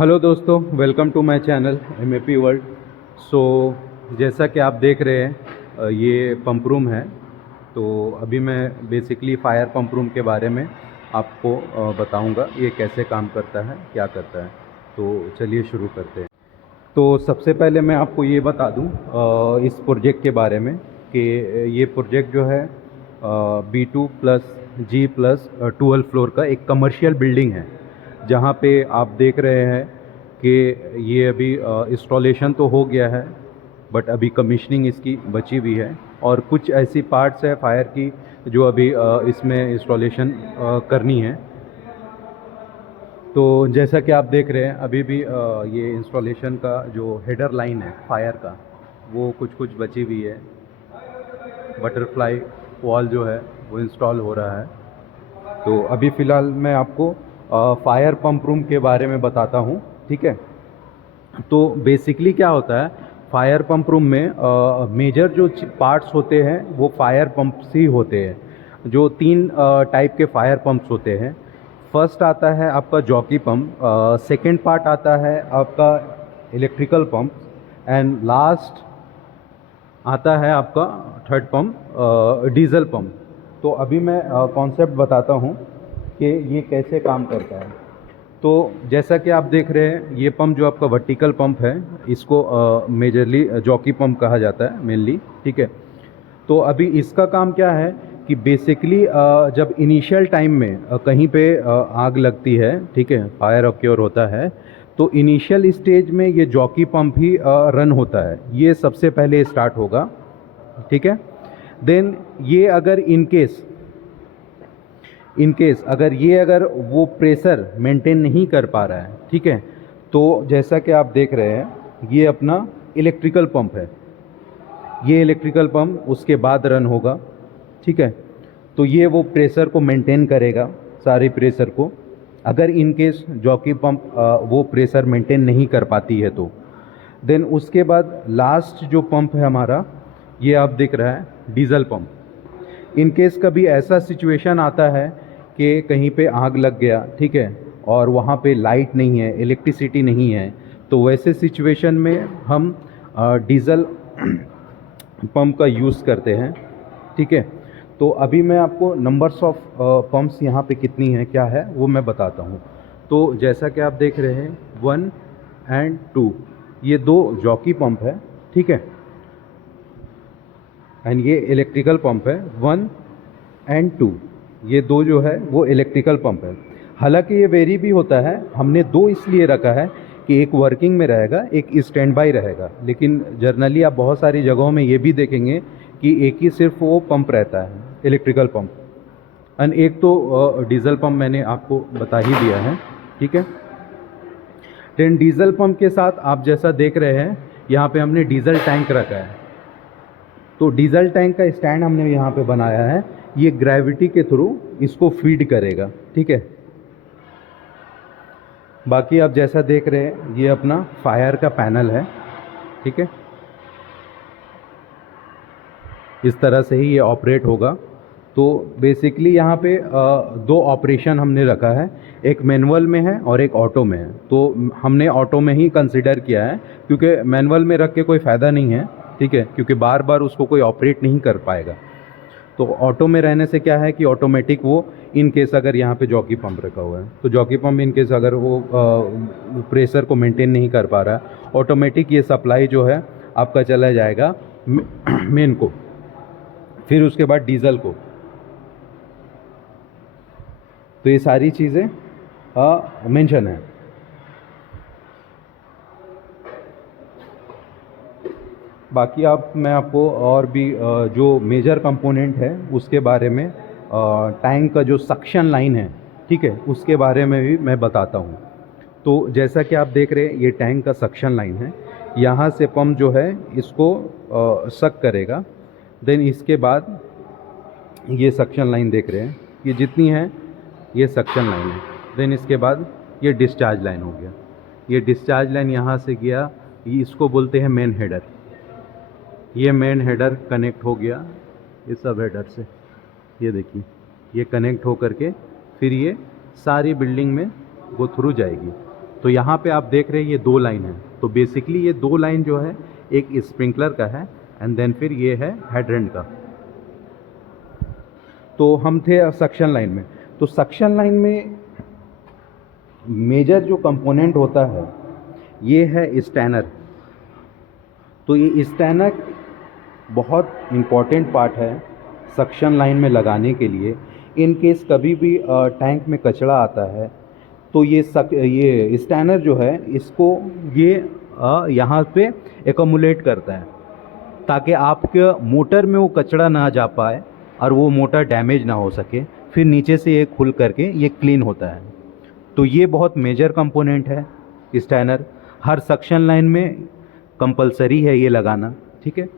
Hello दोस्तों, welcome to my channel MAP world. So जैसा कि आप देख रहे हैं, ये पंप रूम है। तो अभी मैं बेसिकली फायर पंप रूम के बारे में आपको बताऊंगा ये कैसे काम करता है, क्या करता है। तो चलिए शुरू करते हैं। तो सबसे पहले मैं आपको ये बता दूं इस प्रोजेक्ट के बारे में कि ये प्रोजेक्ट जो है B2+G+12 फ्लोर का एक कमर्शियल बिल्डिंग है, जहाँ पे आप देख रहे हैं कि ये अभी इंस्टॉलेशन तो हो गया है, बट अभी कमिश्निंग इसकी बची हुई है और कुछ ऐसी पार्ट्स है फायर की जो अभी इसमें इंस्टॉलेशन करनी है। तो जैसा कि आप देख रहे हैं, अभी भी ये इंस्टॉलेशन का जो हेडर लाइन है फायर का, वो कुछ कुछ बची हुई है। बटरफ्लाई वॉल जो है वो इंस्टॉल हो रहा है। तो अभी फ़िलहाल मैं आपको फायर पंप रूम के बारे में बताता हूँ, ठीक है। तो बेसिकली क्या होता है, फायर पंप रूम में मेजर जो पार्ट्स होते हैं वो फायर पंप्स ही होते हैं। जो तीन टाइप के फायर पंप्स होते हैं। फर्स्ट आता है आपका जॉकी पंप, सेकंड पार्ट आता है आपका इलेक्ट्रिकल पंप, एंड लास्ट आता है आपका थर्ड पंप डीजल पंप। तो अभी मैं कॉन्सेप्ट बताता हूँ कि ये कैसे काम करता है। तो जैसा कि आप देख रहे हैं, ये पंप जो आपका वर्टिकल पंप है, इसको मेजरली जॉकी पंप कहा जाता है मेनली, ठीक है। तो अभी इसका काम क्या है कि बेसिकली जब इनिशियल टाइम में कहीं पे आग लगती है, ठीक है, फायर ऑक्योर होता है, तो इनिशियल स्टेज में ये जॉकी पंप ही रन होता है। ये सबसे पहले स्टार्ट होगा, ठीक है। देन ये अगर इन केस अगर वो प्रेशर मेंटेन नहीं कर पा रहा है, ठीक है, तो जैसा कि आप देख रहे हैं ये अपना इलेक्ट्रिकल पंप है। ये इलेक्ट्रिकल पंप उसके बाद रन होगा, ठीक है। तो ये वो प्रेशर को मेंटेन करेगा, सारे प्रेशर को। अगर इन केस जॉकी पंप वो प्रेशर मेंटेन नहीं कर पाती है तो देन उसके बाद लास्ट जो पंप है हमारा, ये आप दिख रहा है डीजल पंप। इन केस कभी ऐसा सिचुएशन आता है कि कहीं पे आग लग गया, ठीक है, और वहाँ पे लाइट नहीं है, इलेक्ट्रिसिटी नहीं है, तो वैसे सिचुएशन में हम डीजल पंप का यूज़ करते हैं, ठीक है। तो अभी मैं आपको नंबर्स ऑफ पंप्स यहाँ पे कितनी हैं, क्या है, वो मैं बताता हूँ। तो जैसा कि आप देख रहे हैं 1 एंड 2, ये दो जॉकी पंप है, ठीक है, एंड ये इलेक्ट्रिकल पंप है 1 एंड 2। ये दो जो है वो इलेक्ट्रिकल पंप है। हालांकि ये वेरी भी होता है, हमने दो इसलिए रखा है कि एक वर्किंग में रहेगा, एक स्टैंड बाई रहेगा। लेकिन जर्नली आप बहुत सारी जगहों में ये भी देखेंगे कि एक ही सिर्फ वो पंप रहता है, इलेक्ट्रिकल पंप, एंड एक तो डीजल पंप मैंने आपको बता ही दिया है, ठीक है। देन डीजल पंप के साथ आप जैसा देख रहे हैं, यहाँ पे हमने डीजल टैंक रखा है। तो डीजल टैंक का स्टैंड हमने यहाँ पे बनाया है, ये ग्रेविटी के थ्रू इसको फीड करेगा, ठीक है। बाकी आप जैसा देख रहे हैं, ये अपना फायर का पैनल है, ठीक है। इस तरह से ही ये ऑपरेट होगा। तो बेसिकली यहाँ पे दो ऑपरेशन हमने रखा है, एक मैनुअल में है और एक ऑटो में है। तो हमने ऑटो में ही कंसिडर किया है, क्योंकि मैनुअल में रख के कोई फ़ायदा नहीं है, ठीक है, क्योंकि बार बार उसको कोई ऑपरेट नहीं कर पाएगा। तो ऑटो में रहने से क्या है कि ऑटोमेटिक वो, इन केस अगर यहाँ पे जॉकी पंप रखा हुआ है, तो जॉकी पंप इन केस अगर वो प्रेशर को मेंटेन नहीं कर पा रहा है, ऑटोमेटिक ये सप्लाई जो है आपका चला जाएगा मेन को, फिर उसके बाद डीजल को। तो ये सारी चीज़ें मेंशन है। बाकी मैं आपको और भी जो मेजर कंपोनेंट है उसके बारे में, टैंक का जो सक्शन लाइन है, ठीक है, उसके बारे में भी मैं बताता हूँ। तो जैसा कि आप देख रहे हैं, ये टैंक का सक्शन लाइन है। यहाँ से पंप जो है इसको सक करेगा। देन इसके बाद ये सक्शन लाइन देख रहे हैं, ये जितनी है ये सक्शन लाइन है। देन इसके बाद ये डिस्चार्ज लाइन हो गया। ये डिस्चार्ज लाइन यहाँ से गया, ये इसको बोलते हैं मेन हेडर। ये मेन हेडर कनेक्ट हो गया इस सब हेडर से, ये देखिए, ये कनेक्ट हो करके फिर ये सारी बिल्डिंग में वो थ्रू जाएगी। तो यहाँ पे आप देख रहे हैं ये 2 लाइन है, तो बेसिकली ये 2 लाइन जो है एक स्प्रिंकलर का है एंड देन फिर ये है हेडरेंट का। तो हम थे सक्शन लाइन में। तो सक्शन लाइन में मेजर जो कंपोनेंट होता है ये है स्टैनर। तो ये स्टैनर बहुत इम्पॉर्टेंट पार्ट है सक्शन लाइन में लगाने के लिए। इन केस कभी भी टैंक में कचरा आता है तो ये स्टैनर जो है इसको ये यहाँ पे एकमुलेट करता है ताकि आपके मोटर में वो कचरा ना जा पाए और वो मोटर डैमेज ना हो सके, फिर नीचे से ये खुल करके ये क्लीन होता है। तो ये बहुत मेजर कंपोनेंट है स्टैनर, हर सक्शन लाइन में कंपलसरी है ये लगाना, ठीक है।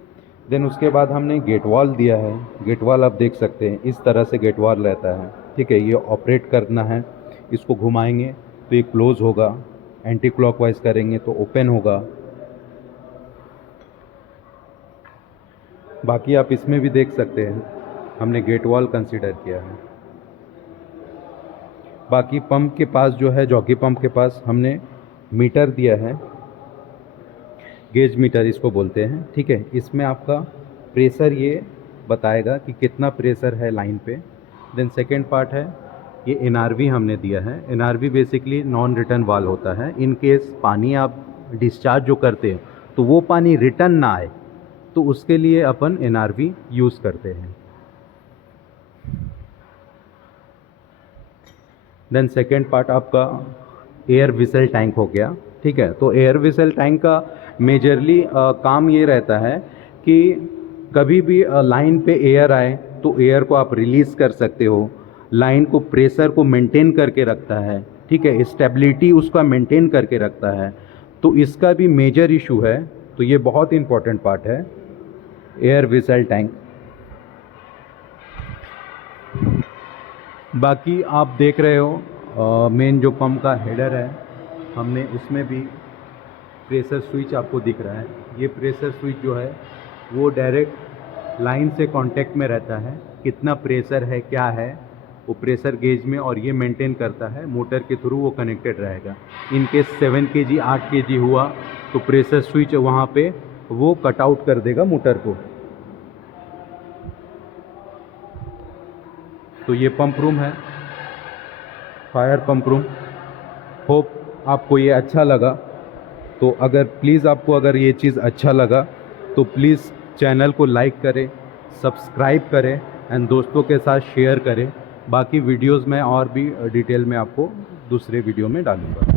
देन उसके बाद हमने गेट वॉल दिया है। गेट वॉल आप देख सकते हैं इस तरह से गेट वॉल रहता है, ठीक है। ये ऑपरेट करना है, इसको घुमाएंगे तो ये क्लोज होगा, एंटी क्लॉकवाइज करेंगे तो ओपन होगा। बाकी आप इसमें भी देख सकते हैं हमने गेट वॉल कंसीडर किया है। बाकी पंप के पास जो है, जॉकी पंप के पास हमने मीटर दिया है, गेज मीटर इसको बोलते हैं, ठीक है। इसमें आपका प्रेशर ये बताएगा कि कितना प्रेशर है लाइन पे। देन सेकेंड पार्ट है ये NRV हमने दिया है। NRV basically non return valve होता है। इन केस पानी आप डिस्चार्ज जो करते हैं तो वो पानी रिटर्न ना आए तो उसके लिए अपन NRV यूज़ करते हैं। देन सेकेंड पार्ट आपका एयर विसल टैंक हो गया, ठीक है। तो एयर विसल टैंक का मेजरली काम ये रहता है कि कभी भी लाइन पे एयर आए तो एयर को आप रिलीज़ कर सकते हो, लाइन को प्रेशर को मेंटेन करके रखता है, ठीक है, स्टेबिलिटी उसका मेंटेन करके रखता है। तो इसका भी मेजर इशू है, तो ये बहुत इंपॉर्टेंट पार्ट है एयर विसल टैंक। बाकी आप देख रहे हो मेन जो पंप का हेडर है हमने उसमें भी प्रेशर स्विच आपको दिख रहा है। ये प्रेशर स्विच जो है वो डायरेक्ट लाइन से कांटेक्ट में रहता है, कितना प्रेशर है क्या है वो प्रेशर गेज में, और ये मेंटेन करता है मोटर के थ्रू वो कनेक्टेड रहेगा। इन केस 7 kg 8 kg हुआ तो प्रेशर स्विच वहाँ पे वो कट आउट कर देगा मोटर को। तो ये पंप रूम है, फायर पंप रूम। होप आपको ये अच्छा लगा। तो अगर प्लीज़ आपको अगर ये चीज़ अच्छा लगा तो प्लीज़ चैनल को लाइक करें, सब्सक्राइब करें एंड दोस्तों के साथ शेयर करें। बाकी वीडियोस में और भी डिटेल में आपको दूसरे वीडियो में डालूँगा।